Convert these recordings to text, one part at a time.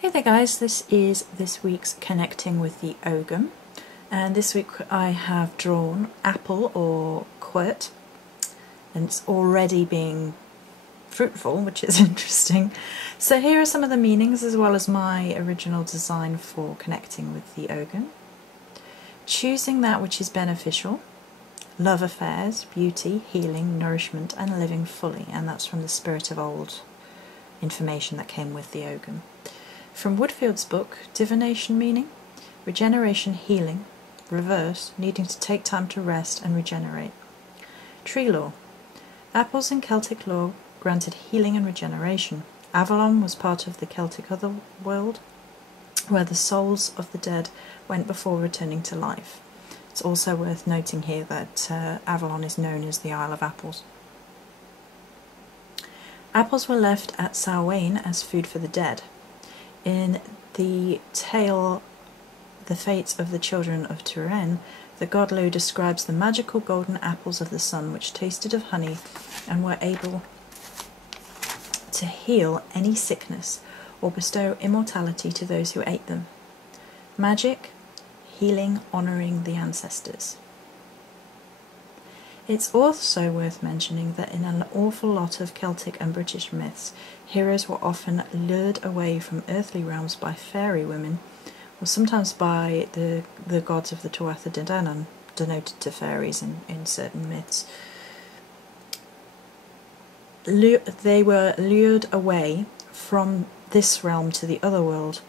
Hey there guys, this is this week's Connecting with the Ogham, and this week I have drawn Apple or Quert, and it's already being fruitful, which is interesting. So here are some of the meanings as well as my original design for connecting with the Ogham. Choosing that which is beneficial, love affairs, beauty, healing, nourishment and living fully, and that's from the Spirit of Old information that came with the Ogham. From Woodfield's book, divination meaning, regeneration, healing, reverse, needing to take time to rest and regenerate. Tree lore. Apples in Celtic lore granted healing and regeneration. Avalon was part of the Celtic otherworld, where the souls of the dead went before returning to life. It's also worth noting here that Avalon is known as the Isle of Apples. Apples were left at Samhain as food for the dead. In the tale The Fates of the Children of Turin, the god Lo describes the magical golden apples of the sun which tasted of honey and were able to heal any sickness or bestow immortality to those who ate them. Magic, healing, honouring the ancestors. It's also worth mentioning that in an awful lot of Celtic and British myths, heroes were often lured away from earthly realms by fairy women, or sometimes by the gods of the Tuatha De Danann, denoted to fairies in certain myths. They were lured away from this realm to the other world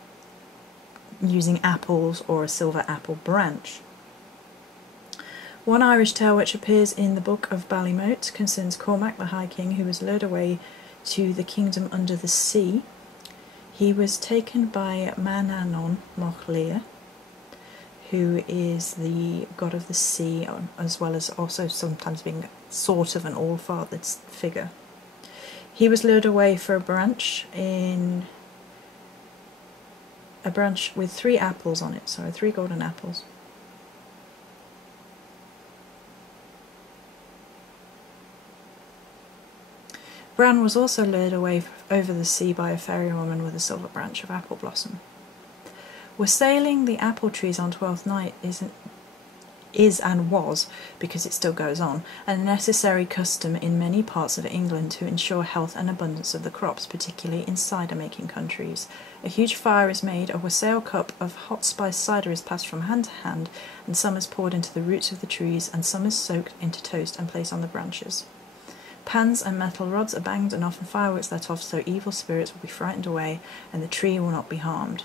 using apples or a silver apple branch. One Irish tale which appears in the Book of Ballymote concerns Cormac the High King, who was lured away to the kingdom under the sea. He was taken by Manannán Mac Lir, who is the god of the sea, as well as also sometimes being sort of an all-father figure. He was lured away for a branch with 3 apples on it, 3 golden apples. Bran was also lured away over the sea by a fairy woman with a silver branch of apple blossom. Wassailing the apple trees on 12th night is and was, because it still goes on, a necessary custom in many parts of England to ensure health and abundance of the crops, particularly in cider-making countries. A huge fire is made, a wassail cup of hot spiced cider is passed from hand to hand, and some is poured into the roots of the trees, and some is soaked into toast and placed on the branches. Pans and metal rods are banged and often fireworks let off so evil spirits will be frightened away and the tree will not be harmed.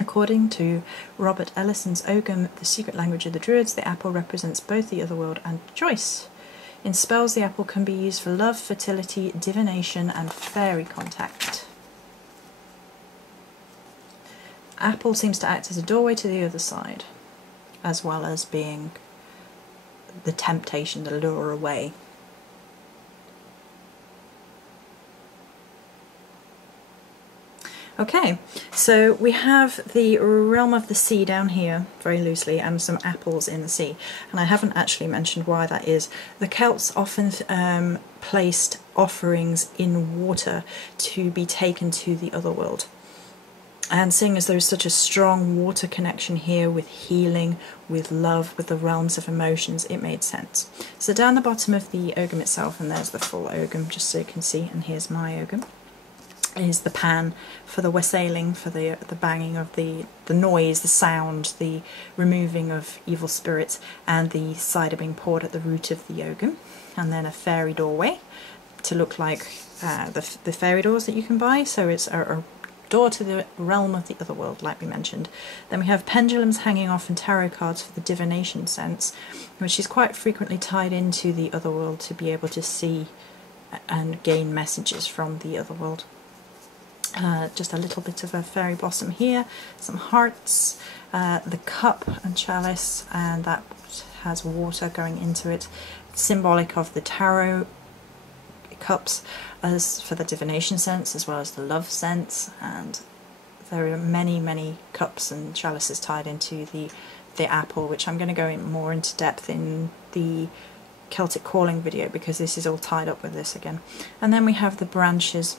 According to Robert Ellison's Ogham, The Secret Language of the Druids, the apple represents both the otherworld and choice. In spells, the apple can be used for love, fertility, divination, and fairy contact. Apple seems to act as a doorway to the other side, as well as being the temptation, the lure away. Okay, so we have the realm of the sea down here, very loosely, and some apples in the sea. And I haven't actually mentioned why that is. The Celts often placed offerings in water to be taken to the other world. And seeing as there's such a strong water connection here with healing, with love, with the realms of emotions, it made sense. So down the bottom of the Ogham itself, and there's the full Ogham, just so you can see, and here's my Ogham, is the pan for the wassailing, for the banging of the noise, the sound, the removing of evil spirits, and the cider being poured at the root of the Ogham. And then a fairy doorway to look like the fairy doors that you can buy, so it's a door to the realm of the other world, like we mentioned. Then we have pendulums hanging off and tarot cards for the divination sense, which is quite frequently tied into the other world to be able to see and gain messages from the other world. Just a little bit of a fairy blossom here, some hearts, the cup and chalice, and that has water going into it, symbolic of the tarot cups as for the divination sense as well as the love sense, and there are many cups and chalices tied into the apple, which I'm going to go in more into depth in the Celtic calling video because this is all tied up with this again. And then we have the branches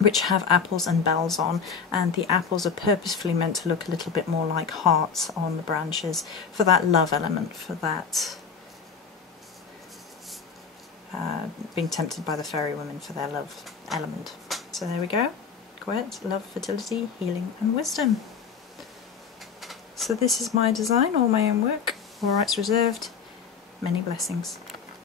which have apples and bells on, and the apples are purposefully meant to look a little bit more like hearts on the branches for that love element, for that being tempted by the fairy women for their love element. So there we go. Quert, love, fertility, healing and wisdom. So this is my design, all my own work, all rights reserved. Many blessings.